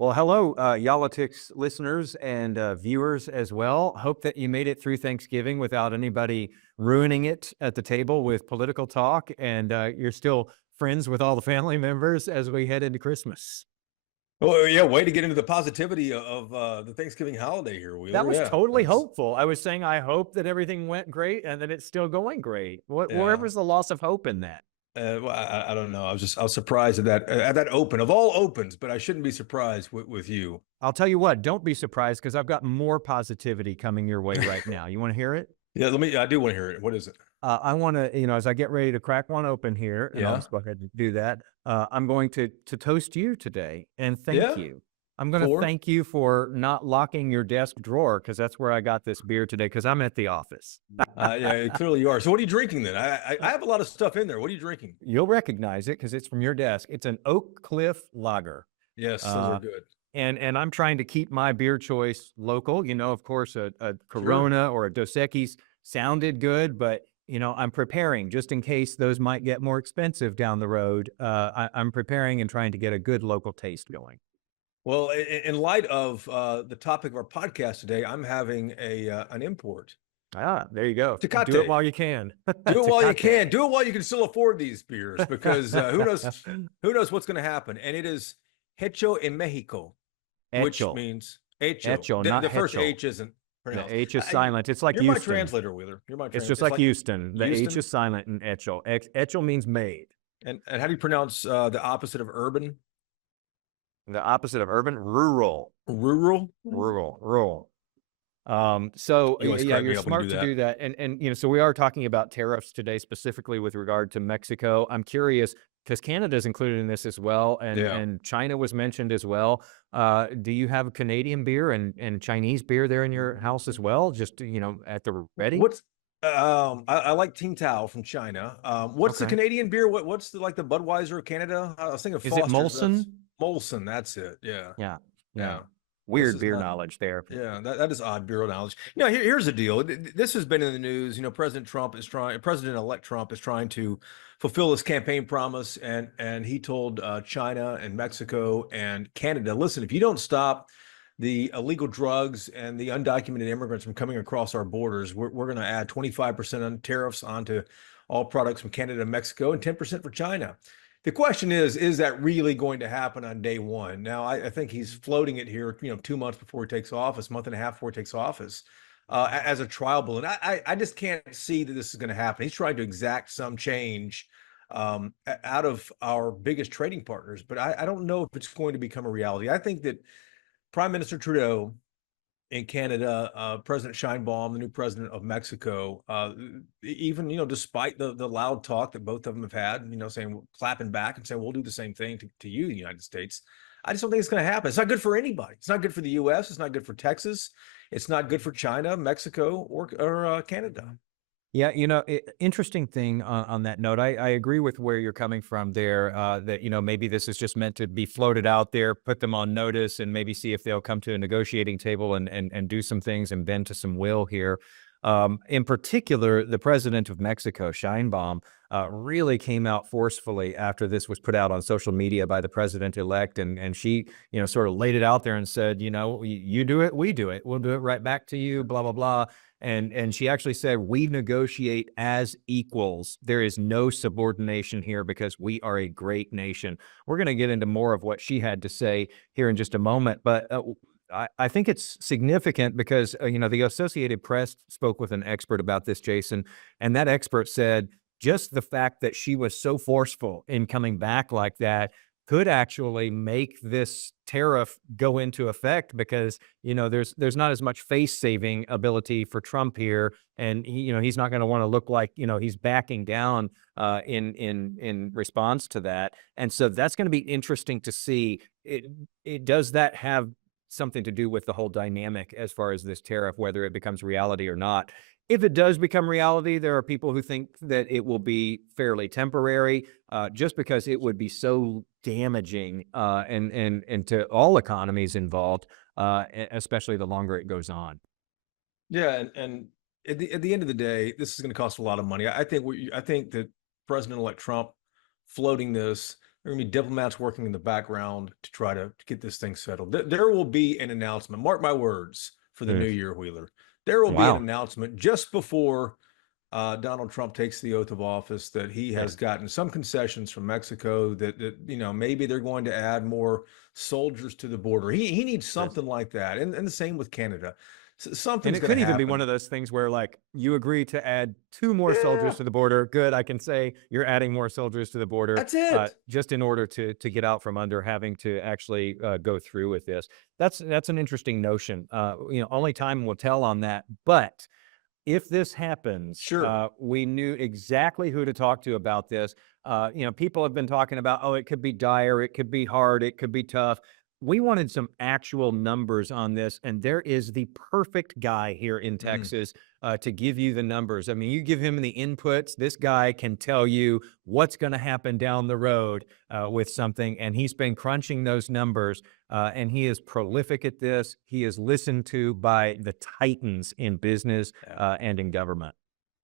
Well, hello, yall-itics listeners and viewers as well. Hope that you made it through Thanksgiving without anybody ruining it at the table with political talk, and you're still friends with all the family members as we head into Christmas. Oh yeah, way to get into the positivity of the Thanksgiving holiday here, That Wheeler. was Yeah, totally that's hopeful. I was saying I hope that everything went great and that it's still going great. yeah. Wherever's the loss of hope in that? Well, I don't know. I was surprised at that open of all opens, but I shouldn't be surprised with you. I'll tell you what, don't be surprised because I've got more positivity coming your way right now. You want to hear it? Yeah, let me. I do want to hear it. What is it? I want to, as I get ready to crack one open here, and I'll Yeah, just go ahead and do that. I'm going to toast you today and thank yeah. you. I'm going to Four. thank you for not locking your desk drawer because that's where I got this beer today because I'm at the office. Yeah, clearly you are. So what are you drinking then? I have a lot of stuff in there. What are you drinking? You'll recognize it because it's from your desk. It's an Oak Cliff Lager. Yes, those are Uh, good. and I'm trying to keep my beer choice local. Of course, a Sure. Corona or a Dos Equis sounded good, but I'm preparing just in case those might get more expensive down the road. I'm preparing and trying to get a good local taste going. Well, in light of the topic of our podcast today, I'm having a an import. Ah, there you go. Do it Tecate. while you can. Do it while you Tecate. can. Do it while you can still afford these beers, because who knows what's going to happen. And it is hecho en Mexico, which Hecho, means hecho. hecho, The, not the first hecho. H isn't The pronounced. H is silent. It's like You're my Houston. translator, Wheeler. You're my It's translator. just It's like like Houston. The H Houston. is silent in Echo. Echo means made. And how do you pronounce the opposite of urban? The opposite of urban, rural. Rural. Rural. So You always yeah, crack you're me up when you smart do to that. do that. And so we are talking about tariffs today, specifically with regard to Mexico. I'm curious because Canada is included in this as well, and Yeah. and China was mentioned as well. Do you have Canadian beer and Chinese beer there in your house as well? Just at the ready. What's I like Ting Tao from China. What's the Okay. Canadian beer? What's the like the Budweiser of Canada? I was thinking Is it Foster's, but that's Molson? Molson. That's it. Yeah, Yeah. Yeah. yeah. This Weird is beer not. knowledge there. Yeah, that is odd bureau knowledge. Here's the deal. This has been in the news. President-elect Trump is trying to fulfill his campaign promise, and he told China and Mexico and Canada, listen, if you don't stop the illegal drugs and the undocumented immigrants from coming across our borders, we're going to add 25% on tariffs onto all products from Canada and Mexico and 10% for China. The question is that really going to happen on day one? Now, I think he's floating it here, 2 months before he takes office, month and a half before he takes office, as a trial balloon. I just can't see that this is going to happen. He's trying to exact some change out of our biggest trading partners, but I don't know if it's going to become a reality. I think that Prime Minister Trudeau in Canada, President Scheinbaum, the new president of Mexico, even despite the loud talk that both of them have had, saying clapping back and saying we'll do the same thing to you, the United States. I just don't think it's going to happen. It's not good for anybody. It's not good for the U.S. It's not good for Texas. It's not good for China, Mexico, or Canada. Yeah, interesting thing on that note. I agree with where you're coming from there. That maybe this is just meant to be floated out there, put them on notice, and maybe see if they'll come to a negotiating table and do some things and bend to some will here. In particular, the president of Mexico, Scheinbaum, really came out forcefully after this was put out on social media by the president-elect, and she, sort of laid it out there and said, you do it, we do it, we'll do it right back to you, blah blah blah. And she actually said, we negotiate as equals. There is no subordination here because we are a great nation. We're going to get into more of what she had to say here in just a moment. But I think it's significant because, the Associated Press spoke with an expert about this, Jason, and that expert said just the fact that she was so forceful in coming back like that could actually make this tariff go into effect because there's not as much face saving ability for Trump here, and he's not going to want to look like he's backing down in response to that, and so that's going to be interesting to see. It does that have something to do with the whole dynamic as far as this tariff, whether it becomes reality or not. If it does become reality, there are people who think that it will be fairly temporary, just because it would be so damaging and to all economies involved, especially the longer it goes on. Yeah, and at the end of the day, this is going to cost a lot of money. I think that President-elect Trump floating this There are going to be diplomats working in the background to try to get this thing settled. There will be an announcement. Mark my words for the Mm. new year, Wheeler. There will be an Wow. announcement just before Donald Trump takes the oath of office that he Yeah. has gotten some concessions from Mexico that maybe they're going to add more soldiers to the border. He needs Yes. something like that, and the same with Canada. And Something's it going to could even be one happen. of those things where, like, you agree to add 2 more soldiers Yeah, to the border. Good, I can say you're adding more soldiers to the border, that's it. just in order to get out from under having to actually, go through with this. That's an interesting notion. Only time will tell on that, but if this happens, Sure. we knew exactly who to talk to about this. People have been talking about, oh, it could be dire, it could be hard, it could be tough. We wanted some actual numbers on this, and there is the perfect guy here in Mm. Texas to give you the numbers. I mean, you give him the inputs, this guy can tell you what's going to happen down the road with something, and he's been crunching those numbers. And he is prolific at this. He is listened to by the titans in business and in government.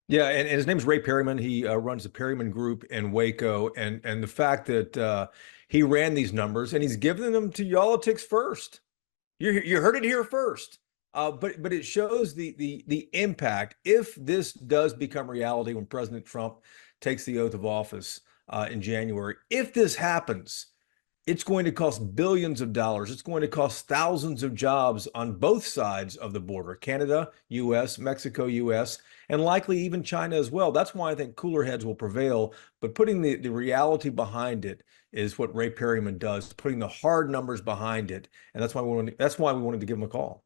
Yeah, and his name's Ray Perryman. He runs the Perryman Group in Waco, and the fact that he ran these numbers and he's given them to yall-itics first. You heard it here first. But it shows the impact if this does become reality when President Trump takes the oath of office in January. If this happens, it's going to cost billions of dollars. It's going to cost thousands of jobs on both sides of the border, Canada, US, Mexico, US, and likely even China as well. That's why I think cooler heads will prevail. But putting the reality behind it is what Ray Perryman does, putting the hard numbers behind it. And that's why we wanted to give him a call.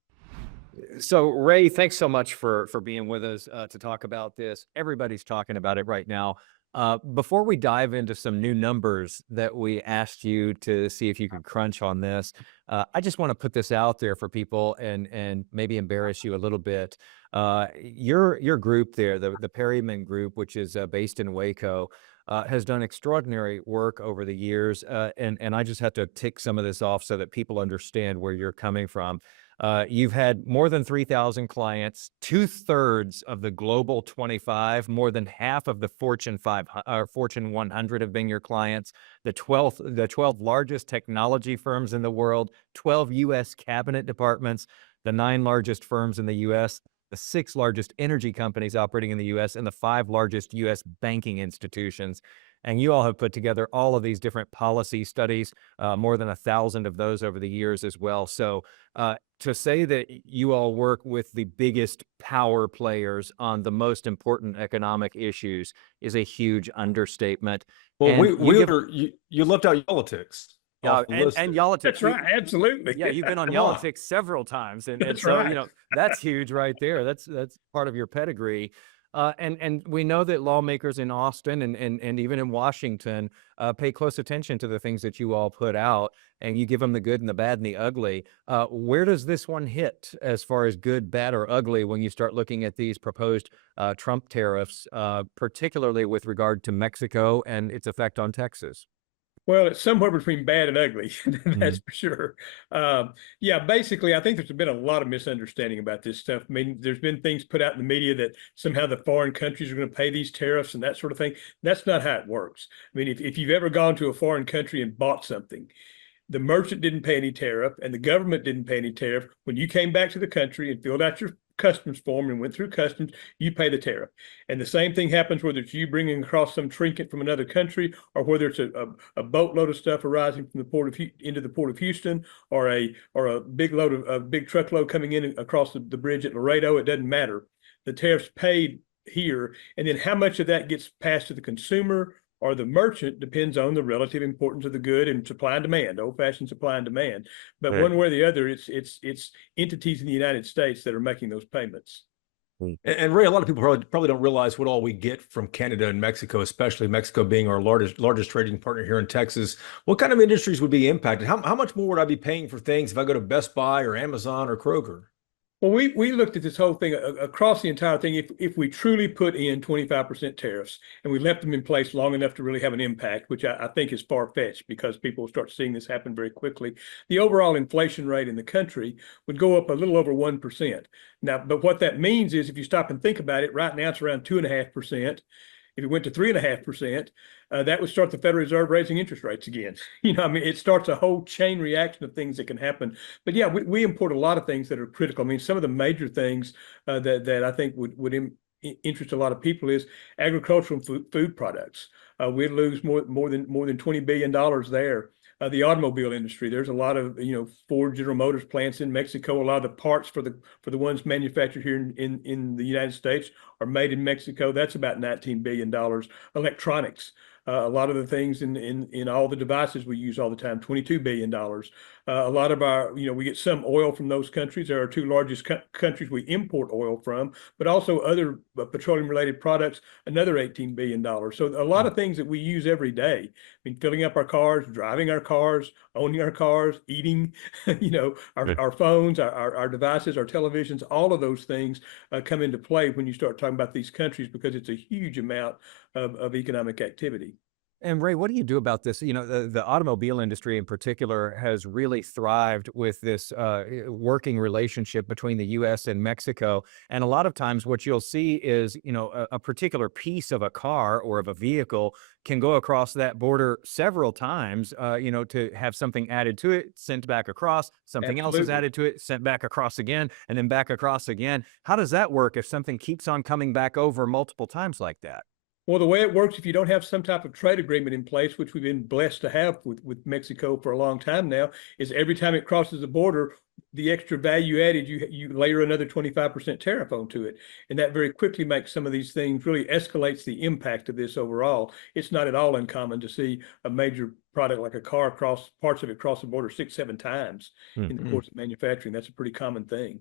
So, Ray, thanks so much for being with us to talk about this. Everybody's talking about it right now. Before we dive into some new numbers that we asked you to see if you could crunch on this, I just want to put this out there for people and maybe embarrass you a little bit. Your group there, the Perryman Group, which is based in Waco, has done extraordinary work over the years, and I just have to tick some of this off so that people understand where you're coming from. You've had more than 3,000 clients, two-thirds of the global 25, more than half of the Fortune 500 or Fortune 100 have been your clients. The 12 largest technology firms in the world, 12 U.S. cabinet departments, the 9 largest firms in the U.S., the 6 largest energy companies operating in the U.S., and the 5 largest U.S. banking institutions. And you all have put together all of these different policy studies, more than 1,000 of those over the years as well. So to say that you all work with the biggest power players on the most important economic issues is a huge understatement. Well, And you give you left out yall-itics off the list and there. Yall-itics, That's right, absolutely. yeah, you've been on Come on. Yall-itics several times, and That's so, right. that's huge right there. That's part of your pedigree. And we know that lawmakers in Austin and even in Washington pay close attention to the things that you all put out, and you give them the good and the bad and the ugly. Where does this one hit as far as good, bad, or ugly when you start looking at these proposed Trump tariffs, particularly with regard to Mexico and its effect on Texas? Well, it's somewhere between bad and ugly, that's Mhm. for sure. Yeah, basically, I think there's been a lot of misunderstanding about this stuff. I mean, there's been things put out in the media that somehow the foreign countries are going to pay these tariffs and that sort of thing. That's not how it works. I mean, if you've ever gone to a foreign country and bought something, the merchant didn't pay any tariff and the government didn't pay any tariff. When you came back to the country and filled out your customs form and went through customs, you pay the tariff. And the same thing happens whether it's you bringing across some trinket from another country or whether it's a boatload of stuff arising from the port of into the port of Houston or a big load of a big truckload coming in across the bridge at Laredo. It doesn't matter. The tariff's paid here, and then how much of that gets passed to the consumer or the merchant depends on the relative importance of the good and supply and demand, old-fashioned supply and demand. But Right. one way or the other, it's entities in the United States that are making those payments. And Ray, a lot of people probably don't realize what all we get from Canada and Mexico, especially Mexico being our largest trading partner here in Texas. What kind of industries would be impacted? How much more would I be paying for things if I go to Best Buy or Amazon or Kroger? Well, we looked at this whole thing across the entire thing. If we truly put in 25% tariffs and we left them in place long enough to really have an impact, which I think is far-fetched because people will start seeing this happen very quickly, the overall inflation rate in the country would go up a little over 1%. Now, but what that means is if you stop and think about it, right now it's around 2.5%. If it went to 3.5%, that would start the Federal Reserve raising interest rates again. I mean, it starts a whole chain reaction of things that can happen. But yeah, we import a lot of things that are critical. I mean, some of the major things that I think would interest a lot of people is agricultural food products. We'd lose more than $20 billion there. The automobile industry, there's a lot of Ford, General Motors plants in Mexico. A lot of the parts for the ones manufactured here in the United States are made in Mexico. That's about $19 billion. Electronics. A lot of the things in all the devices we use all the time, $22 billion. A lot of our, we get some oil from those countries. They're our two largest countries we import oil from, but also other petroleum related products, another $18 billion. So a lot of things that we use every day. I mean, filling up our cars, driving our cars, owning our cars, eating, our phones, our devices, our televisions, all of those things come into play when you start talking about these countries, because it's a huge amount of economic activity. And Ray, what do you do about this? The automobile industry in particular has really thrived with this working relationship between the U.S. and Mexico. And a lot of times what you'll see is, a particular piece of a car or of a vehicle can go across that border several times, to have something added to it, sent back across, something else is added to it, sent back across again, and then back across again. How does that work if something keeps on coming back over multiple times like that? Well, the way it works, if you don't have some type of trade agreement in place, which we've been blessed to have with Mexico for a long time now, is every time it crosses the border, the extra value added, you layer another 25% tariff onto it. And that very quickly makes some of these things, really escalates the impact of this overall. It's not at all uncommon to see a major product like a car parts of it cross the border 6-7 times in the course of manufacturing. That's a pretty common thing.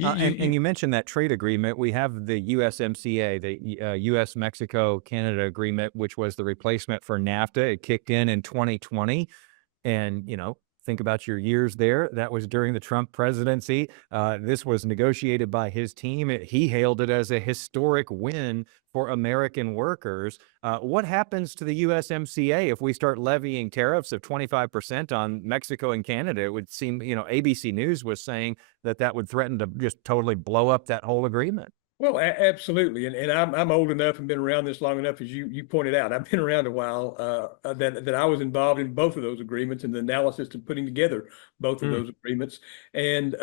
And you mentioned that trade agreement. We have the USMCA, the U.S.-Mexico-Canada agreement, which was the replacement for NAFTA. It kicked in 2020. And, think about your years there. That was during the Trump presidency. This was negotiated by his team. He hailed it as a historic win for American workers. What happens to the USMCA if we start levying tariffs of 25% on Mexico and Canada? It would seem, ABC News was saying that would threaten to just totally blow up that whole agreement. Well, absolutely, and I'm old enough and been around this long enough, as you pointed out. I've been around a while. That I was involved in both of those agreements and the analysis and putting together both of those agreements. And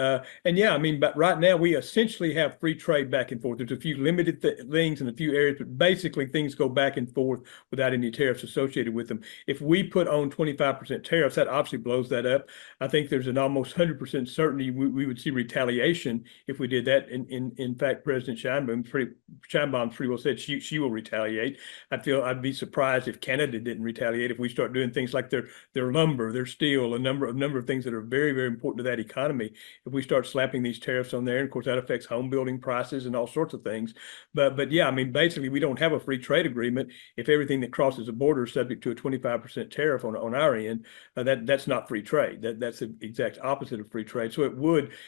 yeah, I mean, but right now we essentially have free trade back and forth. There's a few limited things in a few areas, but basically things go back and forth without any tariffs associated with them. If we put on 25% tariffs, that obviously blows that up. I think there's an almost 100% certainty we would see retaliation if we did that. In fact, President Sheinbaum pretty well said she will retaliate. I'd be surprised if Canada didn't retaliate if we start doing things like their lumber, their steel, a number of things that are very, very important to that economy. If we start slapping these tariffs on there, and of course that affects home building prices and all sorts of things. But yeah, I mean, basically we don't have a free trade agreement if everything that crosses the border is subject to a 25% tariff on our end. That's not free trade. That's the exact opposite of free trade. So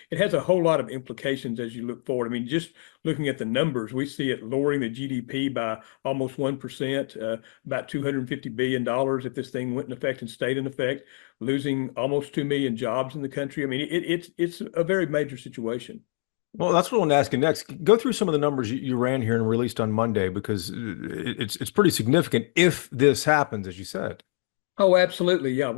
it has a whole lot of implications as you look forward. I mean, just looking at the numbers, we see it lowering the GDP by almost 1%, about $250 billion if this thing went in effect and stayed in effect, losing almost 2 million jobs in the country. I mean, it's a very major situation. Well, that's what I want to ask you next. Go through some of the numbers you ran here and released on Monday, because it's pretty significant if this happens, as you said. Oh, absolutely. Yeah.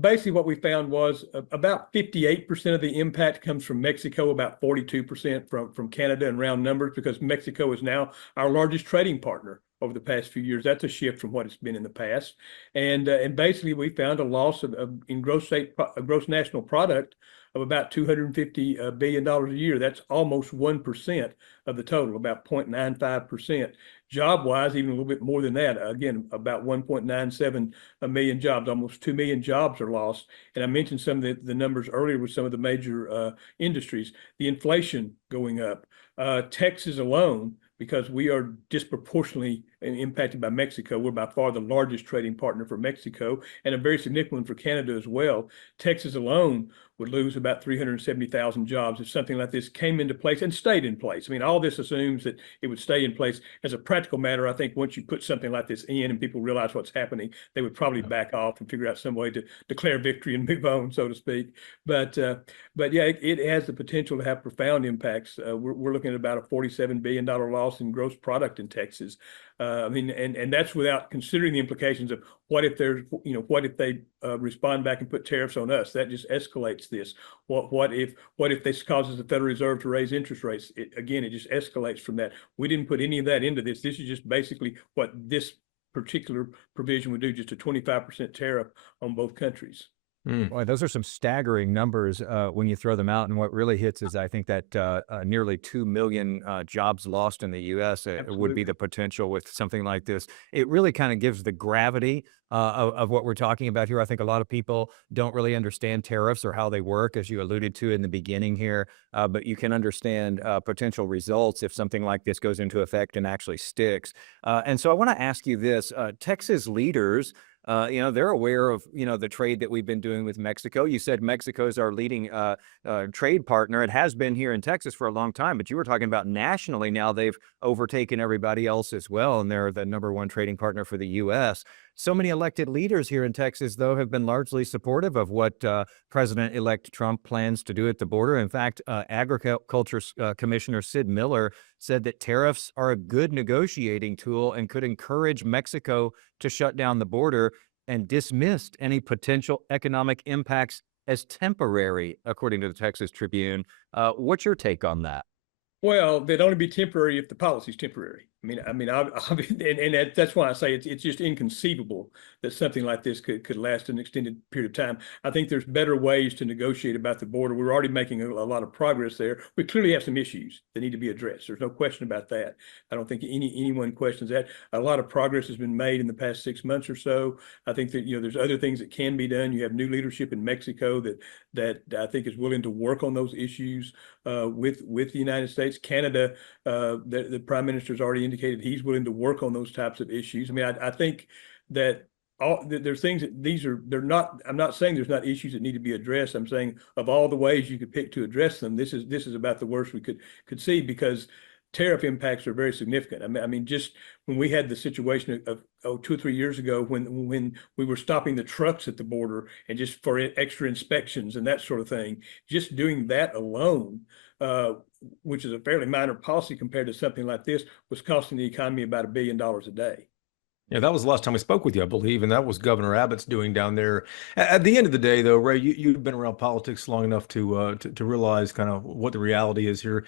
Basically what we found was about 58% of the impact comes from Mexico, about 42% from Canada in round numbers, because Mexico is now our largest trading partner over the past few years. That's a shift from what it's been in the past. And basically we found a loss in gross national product of about $250 billion a year. That's almost 1% of the total, about 0.95%. Job-wise, even a little bit more than that. Again, about 1.97 million jobs, almost 2 million jobs are lost. And I mentioned some of the numbers earlier with some of the major industries. The inflation going up. Texas alone, because we are disproportionately impacted by Mexico. We're by far the largest trading partner for Mexico, and a very significant one for Canada as well. Texas alone would lose about 370,000 jobs if something like this came into place and stayed in place. I mean, all this assumes that it would stay in place. As a practical matter, I think once you put something like this in and people realize what's happening, they would probably back off and figure out some way to declare victory and move on, so to speak. But yeah, it has the potential to have profound impacts. We're looking at about a $47 billion loss in gross product in Texas. I mean, and that's without considering the implications of what if there's, what if they respond back and put tariffs on us? That just escalates this. What if this causes the Federal Reserve to raise interest rates? Again, it just escalates from that. We didn't put any of that into this. This is just basically what this particular provision would do, just a 25% tariff on both countries. Boy, those are some staggering numbers when you throw them out. And what really hits is, I think, that nearly 2 million jobs lost in the U.S. Would be Absolutely. the potential with something like this. It really kind of gives the gravity of what we're talking about here. I think a lot of people don't really understand tariffs or how they work, as you alluded to in the beginning here. But you can understand potential results if something like this goes into effect and actually sticks. And so I want to ask you this: Texas leaders, they're aware of, the trade that we've been doing with Mexico. You said Mexico is our leading trade partner. It has been here in Texas for a long time, but you were talking about nationally now they've overtaken everybody else as well, and they're the #1 trading partner for the U.S. So many elected leaders here in Texas, though, have been largely supportive of what President-elect Trump plans to do at the border. In fact, Agriculture Commissioner Sid Miller said that tariffs are a good negotiating tool and could encourage Mexico to shut down the border, and dismissed any potential economic impacts as temporary, according to the Texas Tribune. What's your take on that? Well, they'd only be temporary if the policy's temporary. That's why I say it's just inconceivable that something like this could last an extended period of time. I think there's better ways to negotiate about the border. We're already making a lot of progress there. We clearly have some issues that need to be addressed. There's no question about that. I don't think anyone questions that. A lot of progress has been made in the past 6 months or so. I think that there's other things that can be done. You have new leadership in Mexico that I think is willing to work on those issues with the United States. Canada, the Prime Minister's already indicated he's willing to work on those types of issues. I mean, I think that there's things that they're not. I'm not saying there's not issues that need to be addressed. I'm saying of all the ways you could pick to address them, this is about the worst we could see, because tariff impacts are very significant. I mean, just when we had the situation of 2 or 3 years ago, when we were stopping the trucks at the border and just for extra inspections and that sort of thing, just doing that alone, which is a fairly minor policy compared to something like this, was costing the economy about $1 billion a day. Yeah, that was the last time we spoke with you, I believe, and that was Governor Abbott's doing down there. At the end of the day, though, Ray, you've been around politics long enough to realize kind of what the reality is here.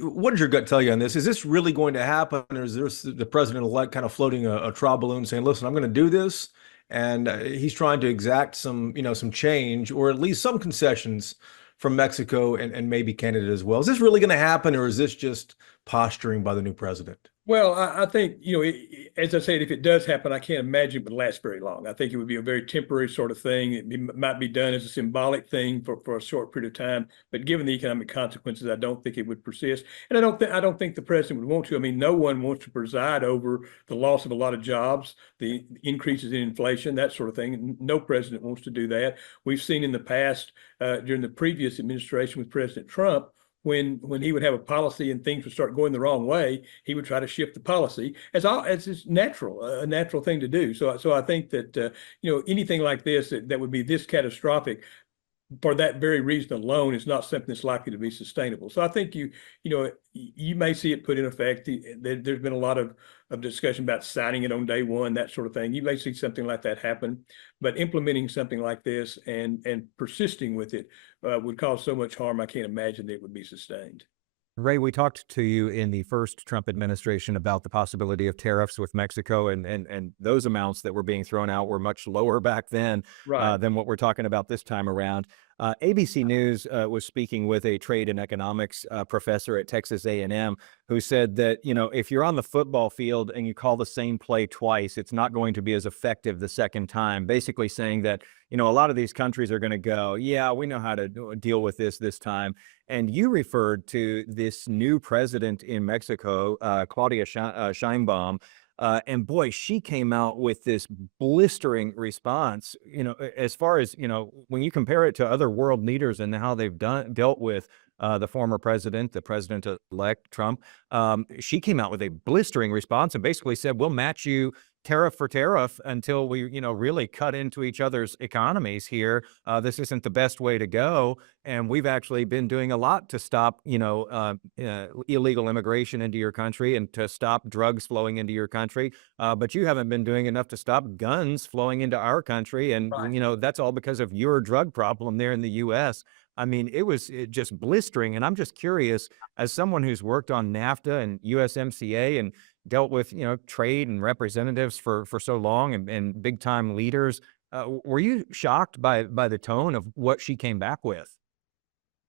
What does your gut tell you on this? Is this really going to happen, or is this the president-elect kind of floating a trial balloon, saying, "Listen, I'm going to do this," and he's trying to exact some change, or at least some concessions from Mexico and maybe Canada as well? Is this really going to happen, or is this just posturing by the new president? Well, I think, as I said, if it does happen, I can't imagine it would last very long. I think it would be a very temporary sort of thing. Might be done as a symbolic thing for a short period of time, but given the economic consequences, I don't think it would persist. And I don't think the president would want to. I mean, no one wants to preside over the loss of a lot of jobs, the increases in inflation, that sort of thing. No president wants to do that. We've seen in the past, during the previous administration with President Trump, when he would have a policy and things would start going the wrong way, he would try to shift the policy as is natural, a natural thing to do. So I think that anything like this that would be this catastrophic, for that very reason alone, is not something that's likely to be sustainable. So I think you may see it put in effect. There's been a lot of discussion about signing it on day one, that sort of thing. You may see something like that happen, but implementing something like this and persisting with it would cause so much harm. I can't imagine that it would be sustained. Ray, we talked to you in the first Trump administration about the possibility of tariffs with Mexico, and those amounts that were being thrown out were much lower back then Right. than what we're talking about this time around. ABC News was speaking with a trade and economics professor at Texas A&M who said that, if you're on the football field and you call the same play twice, it's not going to be as effective the second time, basically saying that, a lot of these countries are going to go, yeah, we know how to deal with this time. And you referred to this new president in Mexico, Claudia Sheinbaum, and boy, she came out with this blistering response, as far as, when you compare it to other world leaders and how they've dealt with the former president, the president-elect Trump. She came out with a blistering response and basically said, we'll match you tariff for tariff until we, really cut into each other's economies here. This isn't the best way to go. And we've actually been doing a lot to stop, illegal immigration into your country and to stop drugs flowing into your country. But you haven't been doing enough to stop guns flowing into our country. And, Right. that's all because of your drug problem there in the US. I mean, it just blistering. And I'm just curious, as someone who's worked on NAFTA and USMCA and dealt with, trade and representatives for so long and big time leaders. Were you shocked by the tone of what she came back with?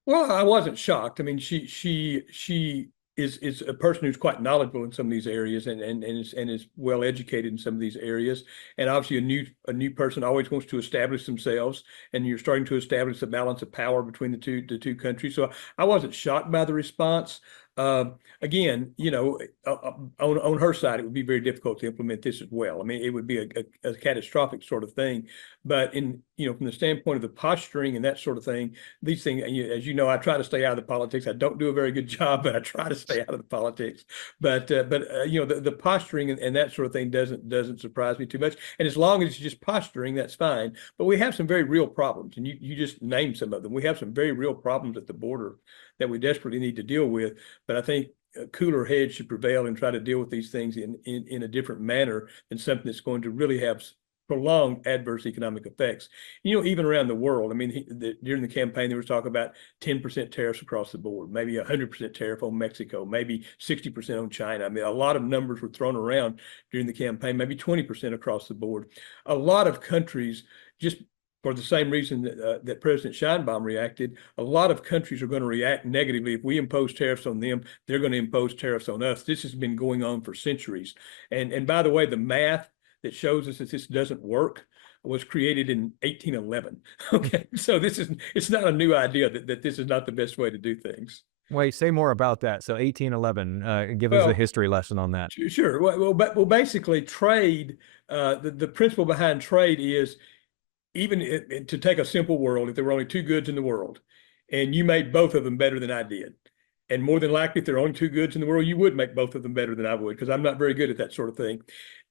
Well, I wasn't shocked. I mean, she is a person who's quite knowledgeable in some of these areas and is well educated in some of these areas. And obviously, a new person always wants to establish themselves, and you're starting to establish a balance of power between the two countries. So I wasn't shocked by the response. Again, on her side, it would be very difficult to implement this as well. I mean, it would be a catastrophic sort of thing. But from the standpoint of the posturing and that sort of thing, these things, as you know, I try to stay out of the politics. I don't do a very good job, but I try to stay out of the politics. But the posturing and that sort of thing doesn't surprise me too much. And as long as it's just posturing, that's fine. But we have some very real problems, and you just named some of them. We have some very real problems at the border that we desperately need to deal with. But I think cooler heads should prevail and try to deal with these things in a different manner than something that's going to really have prolonged adverse economic effects. Even around the world. I mean, during the campaign, there was talk about 10% tariffs across the board, maybe 100% tariff on Mexico, maybe 60% on China. I mean, a lot of numbers were thrown around during the campaign, maybe 20% across the board. A lot of countries, just for the same reason that President Scheinbaum reacted, a lot of countries are going to react negatively. If we impose tariffs on them, they're going to impose tariffs on us. This has been going on for centuries. And by the way, the math that shows us that this doesn't work was created in 1811. Okay, so it's not a new idea that this is not the best way to do things. Wait, say more about that. So 1811, give us a Well, history lesson on that. sure. Well, basically, trade. The principle behind trade is, even to take a simple world, if there were only two goods in the world, and you made both of them better than I did, and more than likely, if there are only two goods in the world, you would make both of them better than I would, because I'm not very good at that sort of thing.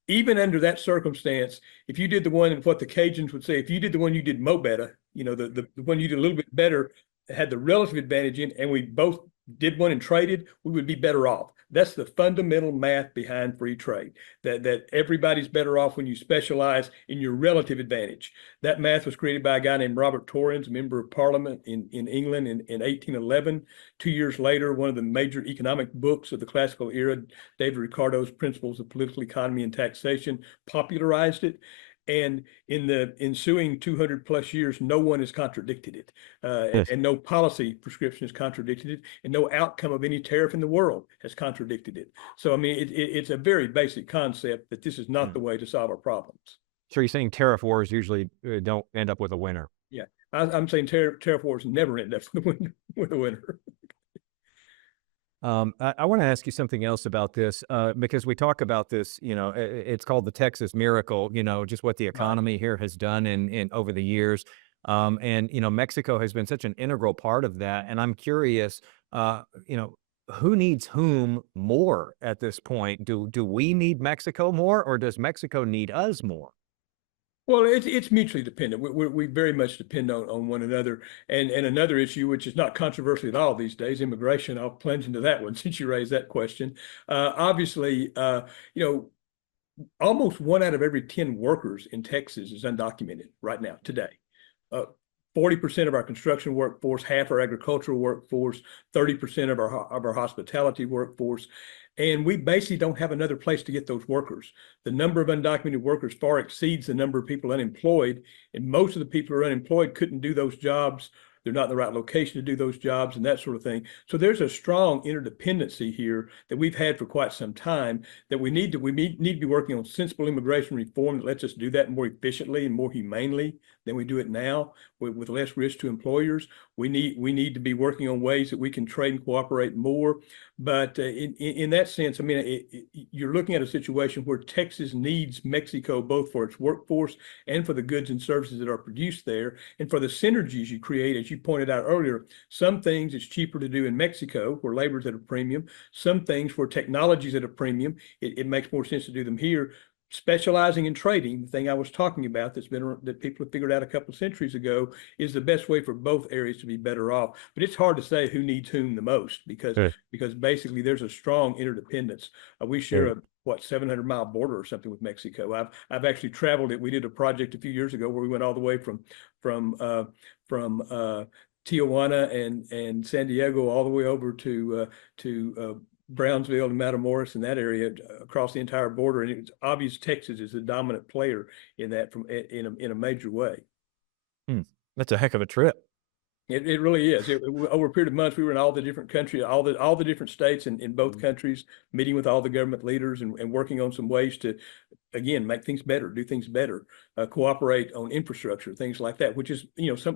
Even under that circumstance, if you did the one, and what the Cajuns would say, if you did the one you did mo better, the one you did a little bit better, had the relative advantage in, and we both did one and traded, we would be better off. That's the fundamental math behind free trade, that everybody's better off when you specialize in your relative advantage. That math was created by a guy named Robert Torrens, a member of parliament in England in 1811. 2 years later, one of the major economic books of the classical era, David Ricardo's Principles of Political Economy and Taxation, popularized it. And in the ensuing 200 plus years, no one has contradicted it, Yes. and no policy prescription has contradicted it, and no outcome of any tariff in the world has contradicted it. So, I mean, it's a very basic concept that this is not the way to solve our problems. So you're saying tariff wars usually don't end up with a winner. Yeah, I'm saying tariff wars never end up with a winner. I want to ask you something else about this because we talk about this, it's called the Texas miracle, just what the Right. economy here has done in over the years. And, Mexico has been such an integral part of that. And I'm curious, who needs whom more at this point? Do we need Mexico more, or does Mexico need us more? Well, it's mutually dependent. We very much depend on one another. And another issue, which is not controversial at all these days, immigration. I'll plunge into that one since you raised that question. Obviously, almost 1 out of every 10 workers in Texas is undocumented right now, today. 40% of our construction workforce, half our agricultural workforce, 30% of our hospitality workforce. And we basically don't have another place to get those workers. The number of undocumented workers far exceeds the number of people unemployed. And most of the people who are unemployed couldn't do those jobs. They're not in the right location to do those jobs and that sort of thing. So there's a strong interdependency here that we've had for quite some time, that we need to be working on sensible immigration reform that lets us do that more efficiently and more humanely than we do it now, with less risk to employers. We need to be working on ways that we can trade and cooperate more. But in that sense, I mean, you're looking at a situation where Texas needs Mexico both for its workforce and for the goods and services that are produced there, and for the synergies you create. As you pointed out earlier, some things it's cheaper to do in Mexico, where labor's at a premium. Some things where technology's at a premium, it makes more sense to do them here. specializing in trading, the thing I was talking about that people have figured out a couple of centuries ago, is the best way for both areas to be better off. But it's hard to say who needs whom the most because Sure. basically there's a strong interdependence. We share Sure. a 700-mile border or something with Mexico. I've actually traveled it. We did a project a few years ago where we went all the way from Tijuana and San Diego all the way over to Brownsville and Matamoros and that area across the entire border, and it's obvious Texas is the dominant player in that in a major way. That's a heck of a trip. It really is. Over a period of months, we were in all the different countries, all the different states in both countries, meeting with all the government leaders and working on some ways to, again, make things better, do things better, cooperate on infrastructure, things like that, which is,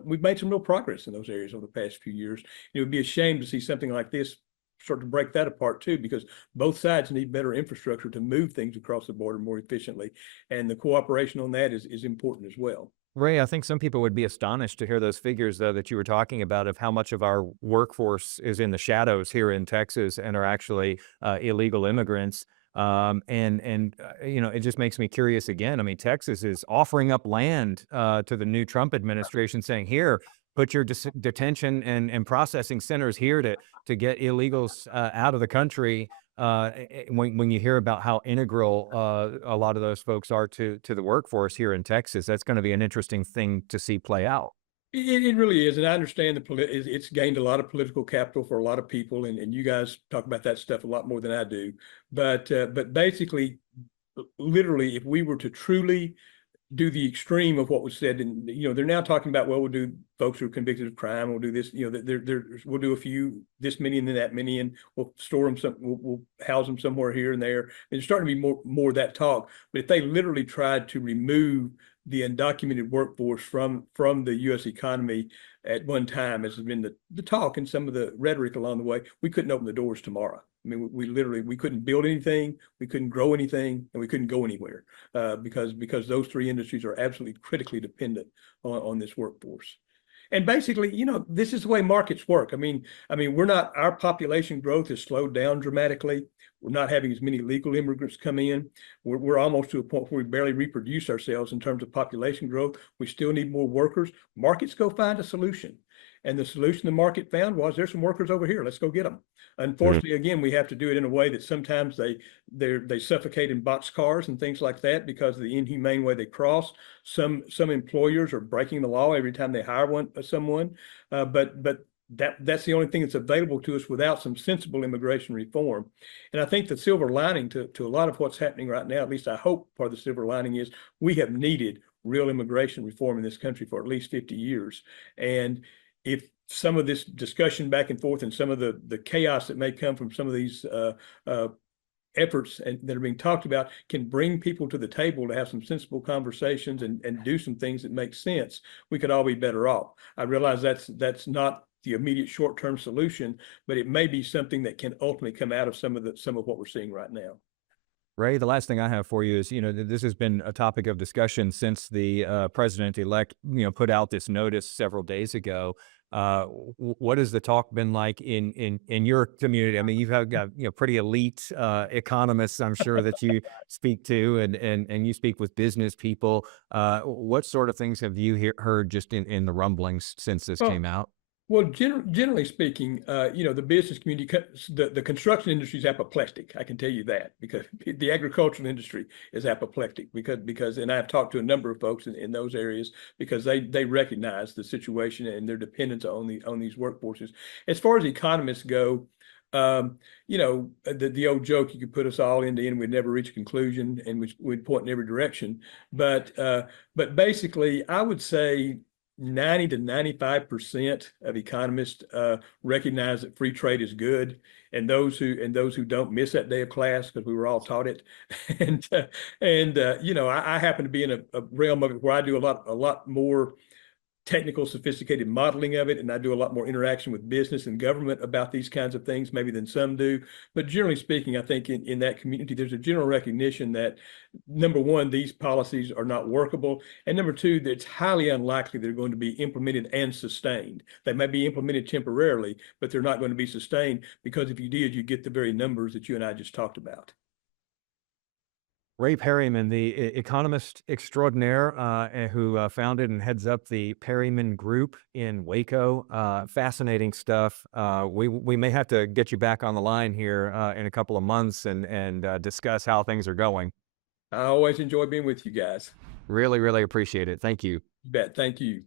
we've made some real progress in those areas over the past few years. It would be a shame to see something like this start to break that apart too, because both sides need better infrastructure to move things across the border more efficiently. And the cooperation on that is important as well. Ray, I think some people would be astonished to hear those figures, though, that you were talking about of how much of our workforce is in the shadows here in Texas and are actually illegal immigrants. It just makes me curious again. I mean, Texas is offering up land to the new Trump administration, saying, "Here, put your detention and processing centers here to get illegals out of the country." When you hear about how integral a lot of those folks are to the workforce here in Texas, that's going to be an interesting thing to see play out. It really is, and I understand it's gained a lot of political capital for a lot of people, and you guys talk about that stuff a lot more than I do. But basically, literally, if we were to truly do the extreme of what was said, and they're now talking about, well, we'll do folks who are convicted of crime, we'll do this, we'll do a few, this many and then that many, and we'll store them, we'll house them somewhere here and there. And there's starting to be more of that talk. But if they literally tried to remove the undocumented workforce from the U.S. economy at one time, as has been the talk and some of the rhetoric along the way, we couldn't open the doors tomorrow. I mean, we couldn't build anything, we couldn't grow anything, and we couldn't go anywhere because those three industries are absolutely critically dependent on this workforce. And basically, this is the way markets work. I mean, our population growth has slowed down dramatically. We're not having as many legal immigrants come in. We're almost to a point where we barely reproduce ourselves in terms of population growth. We still need more workers. Markets go find a solution. And the solution the market found was, there's some workers over here, let's go get them. Unfortunately, again, we have to do it in a way that sometimes they suffocate in box cars and things like that because of the inhumane way they cross. Some employers are breaking the law every time they hire someone, but that's the only thing that's available to us without some sensible immigration reform. And I think the silver lining to a lot of what's happening right now, at least I hope part of the silver lining is, we have needed real immigration reform in this country for at least 50 years. And if some of this discussion back and forth and some of the chaos that may come from some of these efforts that are being talked about can bring people to the table to have some sensible conversations and do some things that make sense, we could all be better off. I realize that's not the immediate short-term solution, but it may be something that can ultimately come out of some of what we're seeing right now. Ray, the last thing I have for you is, this has been a topic of discussion since the president-elect, put out this notice several days ago. What has the talk been like in your community? I mean, you've got pretty elite economists, I'm sure, that you speak to, and you speak with business people. What sort of things have you heard just in the rumblings since this came out? Well, generally speaking, the business community, the construction industry is apoplectic. I can tell you that, because the agricultural industry is apoplectic because, and I've talked to a number of folks in those areas because they recognize the situation and their dependence on these workforces. As far as economists go, the old joke, you could put us all in the end, we'd never reach a conclusion, and we'd point in every direction. But basically, I would say 90 to 95% of economists recognize that free trade is good, and those who don't miss that day of class because we were all taught it. I happen to be in a realm of it where I do a lot more technical, sophisticated modeling of it, and I do a lot more interaction with business and government about these kinds of things maybe than some do. But generally speaking, I think in that community, there's a general recognition that, number one, these policies are not workable, and number two, that it's highly unlikely they're going to be implemented and sustained. They may be implemented temporarily, but they're not going to be sustained, because if you did, you get the very numbers that you and I just talked about. Ray Perryman, the economist extraordinaire, who founded and heads up the Perryman Group in Waco. Fascinating stuff. We may have to get you back on the line here in a couple of months and discuss how things are going. I always enjoy being with you guys. Really, really appreciate it. Thank you. You bet. Thank you.